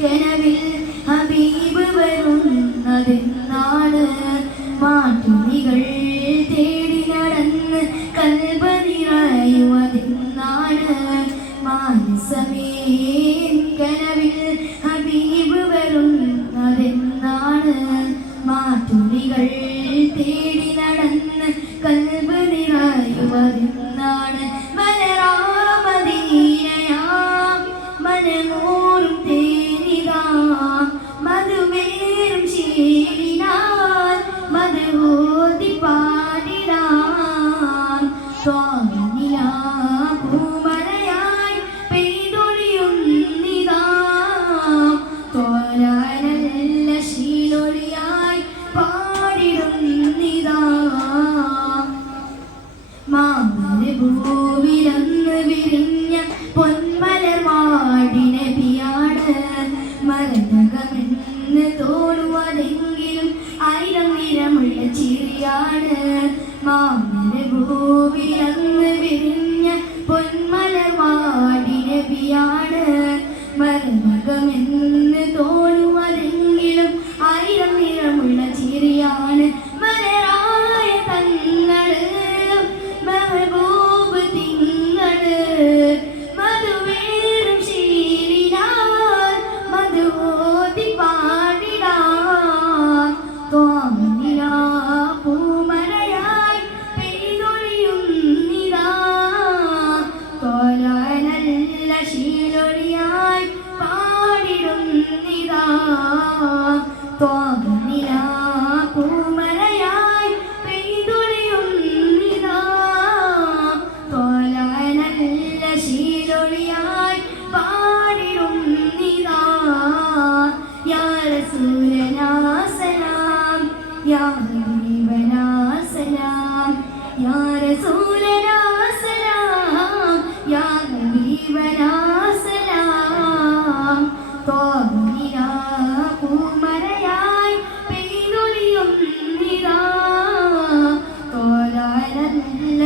കനവിൽ ഹബീബ് വരുന്നതെന്നാണ് മാറ്റുണികൾ തേടി നടന്ന് കൽബ് നിറയുവതെന്നാണ് മാനസമേ കനവിൽ ഹബീബ് വരുന്നതെന്നാണ് മാറ്റുണികൾ തേടി നടന്ന് കൽബ് നിറയുവതെന്നാണ് മനമോറും തേനിതാ മധുവേറും ശീലിനാൽ മധുവോതി പാടിടാൻ സ്വാമിനിലാ പൂമഴയായി പെയ്തൊഴിയുന്നിതാ തോരാനല്ല ശീലൊളിയായി പാടിടുന്നിതാ മാമരഭൂവിലന്ന് വിരിഞ്ഞ പൊന്മലർവാടിനബിയാണ് മരണകമെന്ന് തോന്നുവതെങ്കിലും ആയിരം നിറമുള്ള ചിരിയാണ് മാമരഭൂവിലന്ന് വിരിഞ്ഞ പൊന്മലർവാടിനബിയാണ് മരണകമെന്ന് തോന്നുവതെങ്കിലും ആയിരം നിറമുള്ള ചിരിയാണ് മലരായ തങ്ങള് മെഹബൂബ് തിങ്ങള് മധുവേറും ശീലിനാൽ മധുവോതി പാടിടാൻ സ്വാമിനിലാ പൂമഴയായി പെയ്തൊഴിയുന്നിതാ തോരാനല്ല ശീലൊളിയായി പാടിടുന്നിതാ സ്വാമിനിലാ പൂമഴയായി പെയ്തൊഴിയുന്നിതാ തോരാനല്ല ശീലൊളിയായി പാടിടുന്നിതാ യാ റസൂലനാ സലാം യാ ഹബീബനാ സലാം യാ റസൂലനാ സലാം യാ ഹബീബനാ സലാം തോന്നിനാ പൂമഴയായി പെയ്തൊഴിയുന്നിതാ തോരാനല്ല